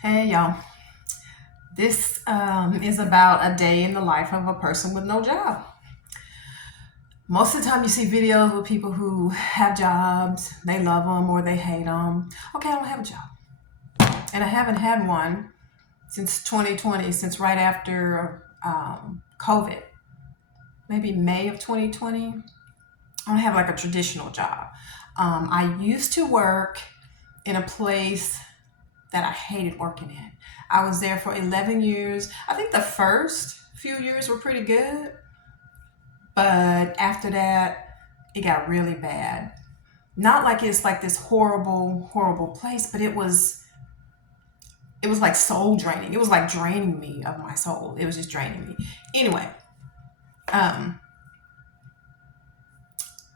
Hey y'all, this is about a day in the life of a person with no job. Most of the time, you see videos with people who have jobs, they love them or they hate them. Okay, I don't have a job, and I haven't had one since 2020, since right after COVID, maybe May of 2020. I don't have like a traditional job. I used to work in a place that I hated working in. I was there for 11 years. I think the first few years were pretty good, but after that, it got really bad. Not like it's like this horrible, horrible place, but it was like soul draining. It was like draining me of my soul. It was just draining me. Anyway, um,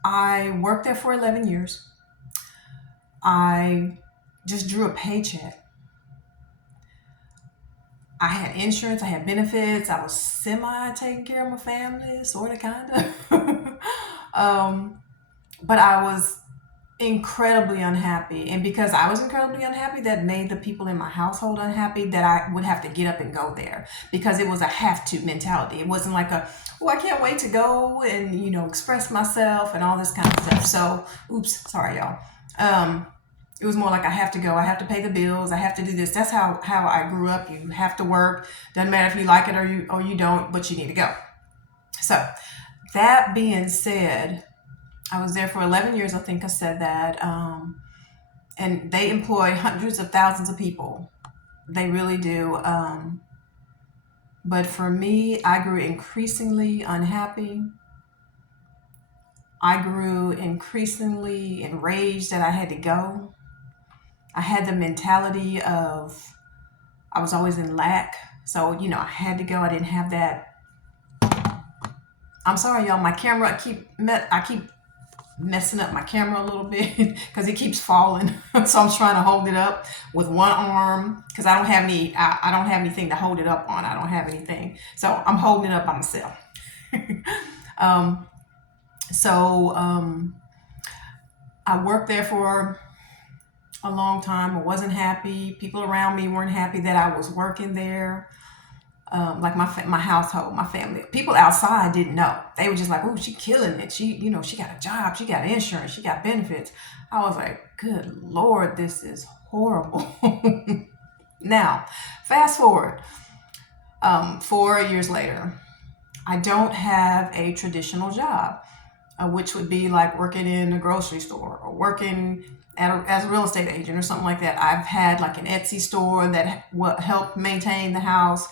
I worked there for 11 years. I just drew a paycheck. I had insurance, I had benefits, I was semi taking care of my family, sort of, kind of. um, but I was incredibly unhappy. And because I was incredibly unhappy, that made the people in my household unhappy that I would have to get up and go there because it was a have to mentality. It wasn't like a, oh, I can't wait to go and, express myself and all this kind of stuff. So, oops, sorry, y'all. Um, it was more like I have to go. I have to pay the bills. I have to do this. That's how I grew up. You have to work. Doesn't matter if you like it or you don't, but you need to go. So that being said, I was there for 11 years. I think I said that. And they employ hundreds of thousands of people. They really do. But for me, I grew increasingly unhappy. I grew increasingly enraged that I had to go. I had the mentality of I was always in lack. So, I had to go. I didn't have that. I'm sorry, y'all. My camera, I keep messing up my camera a little bit because it keeps falling. So I'm trying to hold it up with one arm because I don't have I don't have anything to hold it up on. I don't have anything. So I'm holding it up by myself. um, so I worked there for a long time. I wasn't happy. People around me weren't happy that I was working there. Like my household, my family, people outside didn't know. They were just like, "Oh, she killing it. She got a job. She got insurance. She got benefits." I was like, "Good Lord, this is horrible." Now, fast forward, 4 years later, I don't have a traditional job, which would be like working in a grocery store or working as a real estate agent or something like that. I've had like an Etsy store that helped maintain the house.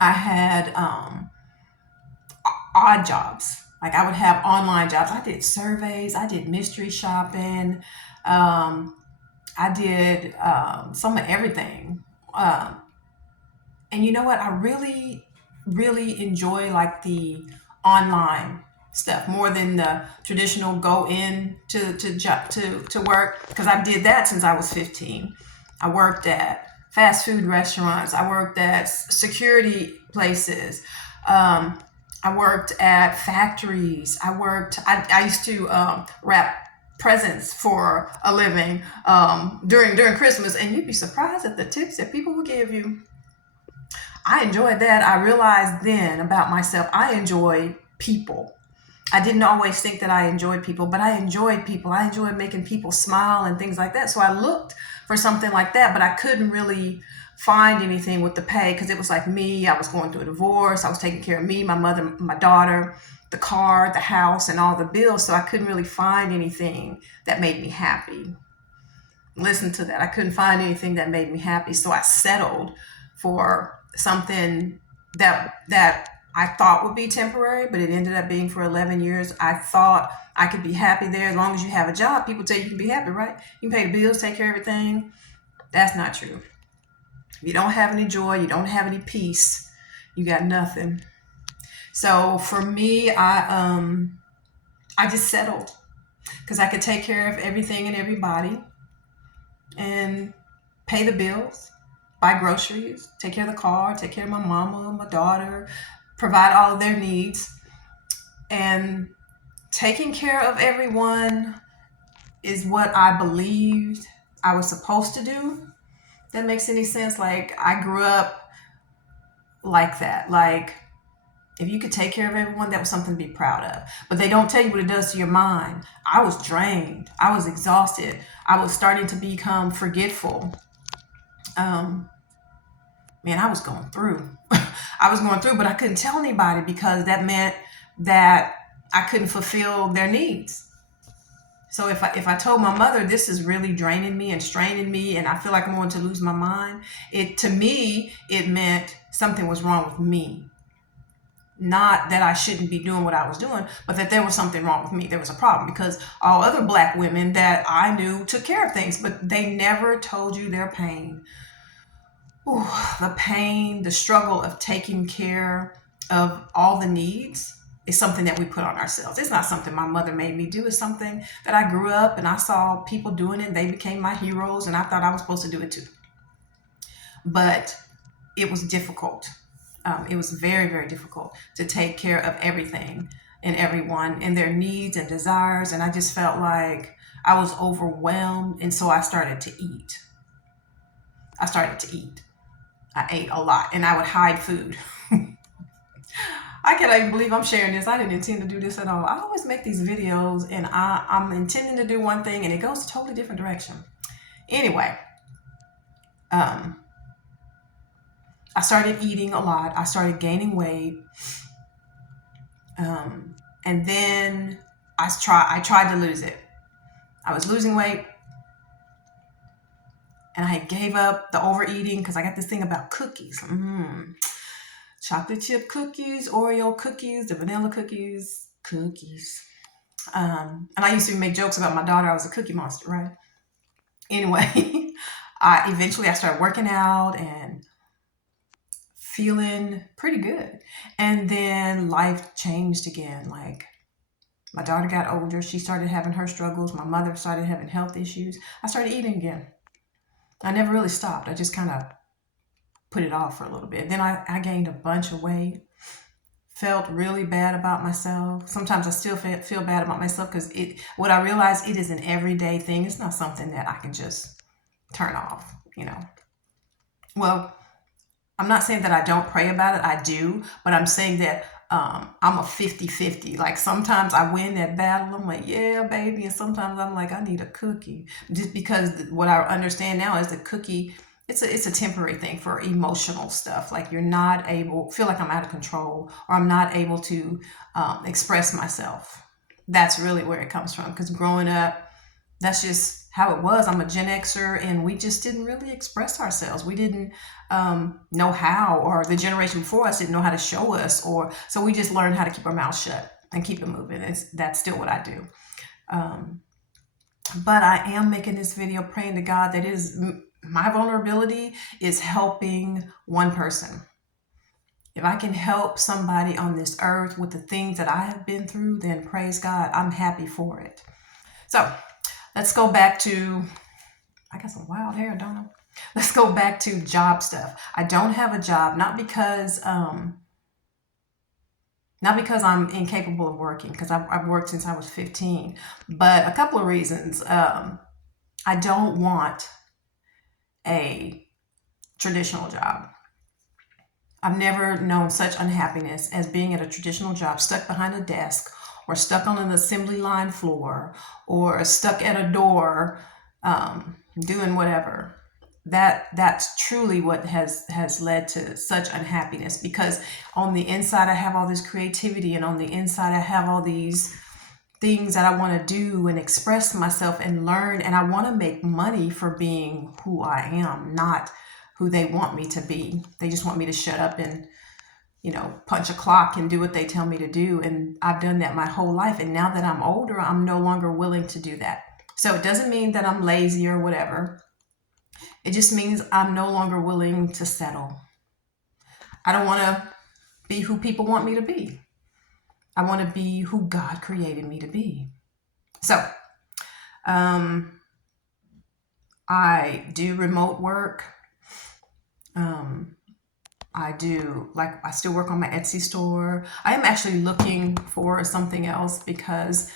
I had odd jobs. Like I would have online jobs. I did surveys. I did mystery shopping. Um, I did some of everything. Um, and you know what? I really, really enjoy like the online stuff more than the traditional go in to work because I did that since I was 15. I worked at fast food restaurants. I worked at security places. Um, I worked at factories. I used to wrap presents for a living during Christmas, and you'd be surprised at the tips that people will give you. I enjoyed that. I realized then about myself, I enjoy people. I didn't always think that I enjoyed people, but I enjoyed people. I enjoyed making people smile and things like that. So I looked for something like that, but I couldn't really find anything with the pay because it was like me. I was going through a divorce. I was taking care of me, my mother, my daughter, the car, the house, and all the bills. So I couldn't really find anything that made me happy. Listen to that. I couldn't find anything that made me happy. So I settled for something that I thought would be temporary, but it ended up being for 11 years. I thought I could be happy there as long as you have a job. People tell you can be happy, right? You can pay the bills, take care of everything. That's not true. If you don't have any joy, you don't have any peace, you got nothing. So for me, I just settled because I could take care of everything and everybody and pay the bills, buy groceries, take care of the car, take care of my mama, my daughter, provide all of their needs. And taking care of everyone is what I believed I was supposed to do. That makes any sense? Like, I grew up like that. Like, if you could take care of everyone, that was something to be proud of. But they don't tell you what it does to your mind. I was drained. I was exhausted. I was starting to become forgetful. Um, Man, I was going through. I was going through, but I couldn't tell anybody because that meant that I couldn't fulfill their needs. So if I told my mother this is really draining me and straining me and I feel like I'm going to lose my mind, it to me it meant something was wrong with me. Not that I shouldn't be doing what I was doing, but that there was something wrong with me. There was a problem because all other black women that I knew took care of things, but they never told you their pain. Ooh, the pain, the struggle of taking care of all the needs is something that we put on ourselves. It's not something my mother made me do. It's something that I grew up and I saw people doing it. They became my heroes and I thought I was supposed to do it too. But it was difficult. It was very, very difficult to take care of everything and everyone and their needs and desires. And I just felt like I was overwhelmed. And so I started to eat. I started to eat. I ate a lot and I would hide food. I can't even believe I'm sharing this. I didn't intend to do this at all. I always make these videos and I'm intending to do one thing and it goes a totally different direction. Anyway, um, I started eating a lot. I started gaining weight. And then I tried to lose it. I was losing weight and I gave up the overeating because I got this thing about cookies. Chocolate chip cookies, Oreo cookies, the vanilla cookies. And I used to make jokes about my daughter. I was a cookie monster, right? Anyway, I started working out and feeling pretty good. And then life changed again. Like my daughter got older. She started having her struggles. My mother started having health issues. I started eating again. I never really stopped. I just kind of put it off for a little bit. Then I gained a bunch of weight. Felt really bad about myself. Sometimes I still feel bad about myself because what I realized, it is an everyday thing. It's not something that I can just turn off, you know. Well, I'm not saying that I don't pray about it. I do, but I'm saying that I'm a 50-50. Like sometimes I win that battle. I'm like, yeah, baby. And sometimes I'm like, I need a cookie. Just because what I understand now is the cookie, it's a temporary thing for emotional stuff. Like you're not able, feel like I'm out of control or I'm not able to express myself. That's really where it comes from. Because growing up, that's just how it was. I'm a Gen Xer, and we just didn't really express ourselves. We didn't know how, or the generation before us didn't know how to show us, or so we just learned how to keep our mouth shut and keep it moving. That's still what I do. Um, but I am making this video praying to God that my vulnerability is helping one person. If I can help somebody on this earth with the things that I have been through, then praise God, I'm happy for it. So let's go back to, I got some wild hair, don't I? Let's go back to job stuff. I don't have a job, not because I'm incapable of working, because I've worked since I was 15, but a couple of reasons. I don't want a traditional job. I've never known such unhappiness as being at a traditional job, stuck behind a desk, or stuck on an assembly line floor, or stuck at a door, doing whatever. That's truly what has led to such unhappiness, because on the inside I have all this creativity, and on the inside I have all these things that I want to do and express myself and learn, and I want to make money for being who I am, not who they want me to be. They just want me to shut up and punch a clock and do what they tell me to do. And I've done that my whole life. And now that I'm older, I'm no longer willing to do that. So it doesn't mean that I'm lazy or whatever. It just means I'm no longer willing to settle. I don't want to be who people want me to be. I want to be who God created me to be. So, I do remote work. I still work on my Etsy store. I am actually looking for something else because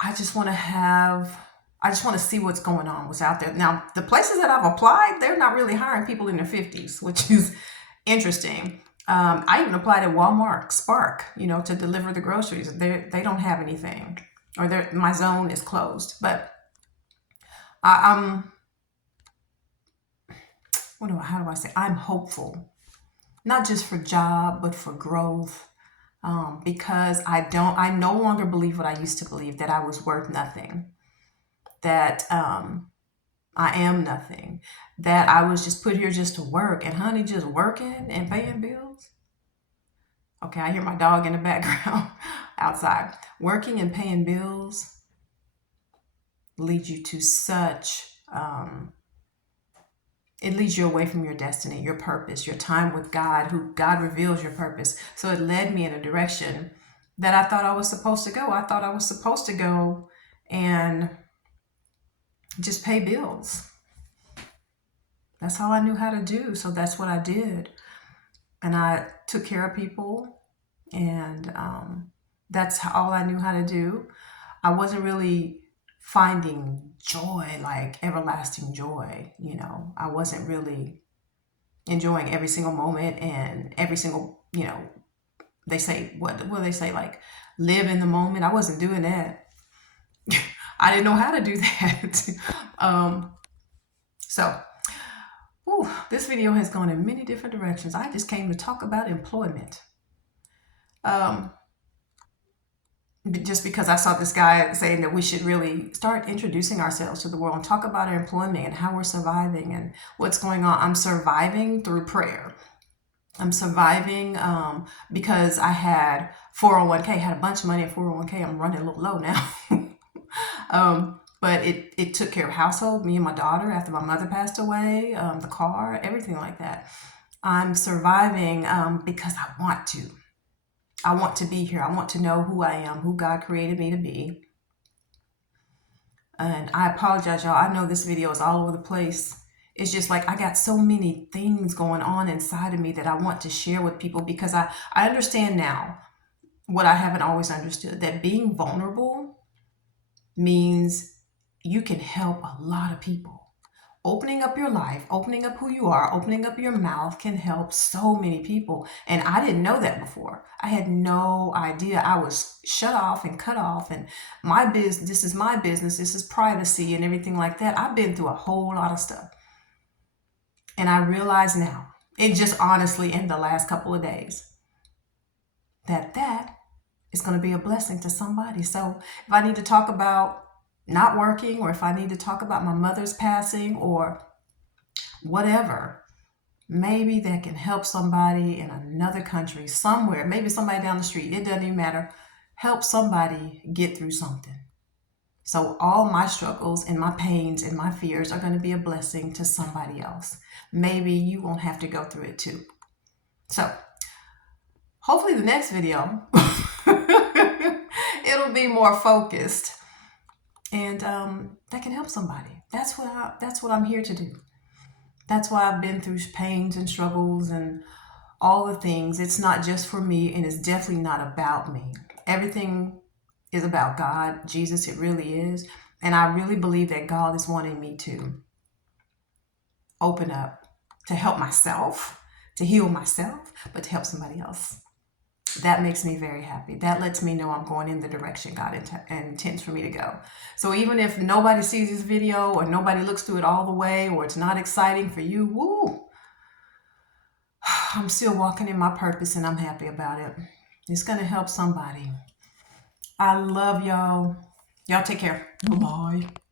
I just want to have, I just want to see what's going on, what's out there. Now, the places that I've applied, they're not really hiring people in their 50s, which is interesting. I even applied at Walmart, Spark, to deliver the groceries. They don't have anything, or my zone is closed. But I'm, how do I say? I'm hopeful, not just for job, but for growth. Because I no longer believe what I used to believe, that I was worth nothing, that I am nothing, that I was just put here just to work. And honey, just working and paying bills. Okay, I hear my dog in the background outside. Working and paying bills leads you to such, it leads you away from your destiny, your purpose, your time with God, who God reveals your purpose. So it led me in a direction that I thought I was supposed to go. I thought I was supposed to go and just pay bills. That's all I knew how to do. So that's what I did. And I took care of people, and that's all I knew how to do. I wasn't really finding joy, like everlasting joy. I wasn't really enjoying every single moment and every single, they say, what will they say, like, live in the moment. I wasn't doing that. I didn't know how to do that. So this video has gone in many different directions. I just came to talk about employment. Just because I saw this guy saying that we should really start introducing ourselves to the world and talk about our employment and how we're surviving and what's going on. I'm surviving through prayer. I'm surviving because I had 401k, had a bunch of money in 401k. I'm running a little low now. But it took care of household, me and my daughter after my mother passed away, the car, everything like that. I'm surviving because I want to. I want to be here. I want to know who I am, who God created me to be. And I apologize, y'all. I know this video is all over the place. It's just like I got so many things going on inside of me that I want to share with people, because I understand now what I haven't always understood, that being vulnerable means you can help a lot of people. Opening up your life, opening up who you are, opening up your mouth can help so many people. And I didn't know that before. I had no idea. I was shut off and cut off, and my business, this is my business, this is privacy and everything like that. I've been through a whole lot of stuff. And I realize now, and just honestly in the last couple of days, that is going to be a blessing to somebody. So if I need to talk about not working, or if I need to talk about my mother's passing or whatever, maybe that can help somebody in another country, somewhere, maybe somebody down the street, it doesn't even matter. Help somebody get through something. So all my struggles and my pains and my fears are going to be a blessing to somebody else. Maybe you won't have to go through it too. So hopefully the next video, it'll be more focused. And that can help somebody. That's what I'm here to do. That's why I've been through pains and struggles and all the things. It's not just for me, and it's definitely not about me. Everything is about God, Jesus. It really is. And I really believe that God is wanting me to open up, to help myself, to heal myself, but to help somebody else. That makes me very happy. That lets me know I'm going in the direction God intends for me to go. So even if nobody sees this video, or nobody looks through it all the way, or it's not exciting for you, I'm still walking in my purpose, and I'm happy about it. It's going to help somebody. I love y'all. Y'all take care. Bye-bye.